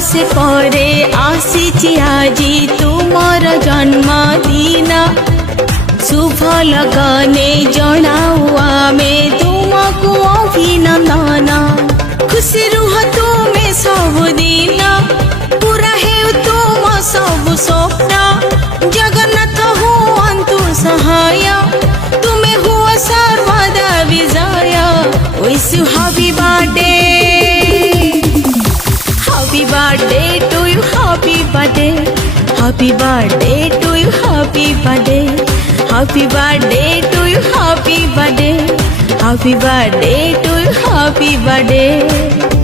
से करे आसीची आजी तुमर जन्मदिन शुभ लगने जनाऊ आमे तुमको अभिनंदन खुशी रुह तुमे सबुदिन पूरा हेउ तुम सब स्वप्न जगन्नाथ हुअन्तु सहाय तुमे हुआ सर्वदा विजय wish you happy birthday Happy birthday to you, happy birthday. Happy birthday to you, happy birthday. Happy birthday to you, happy birthday. Happy birthday to you, happy birthday.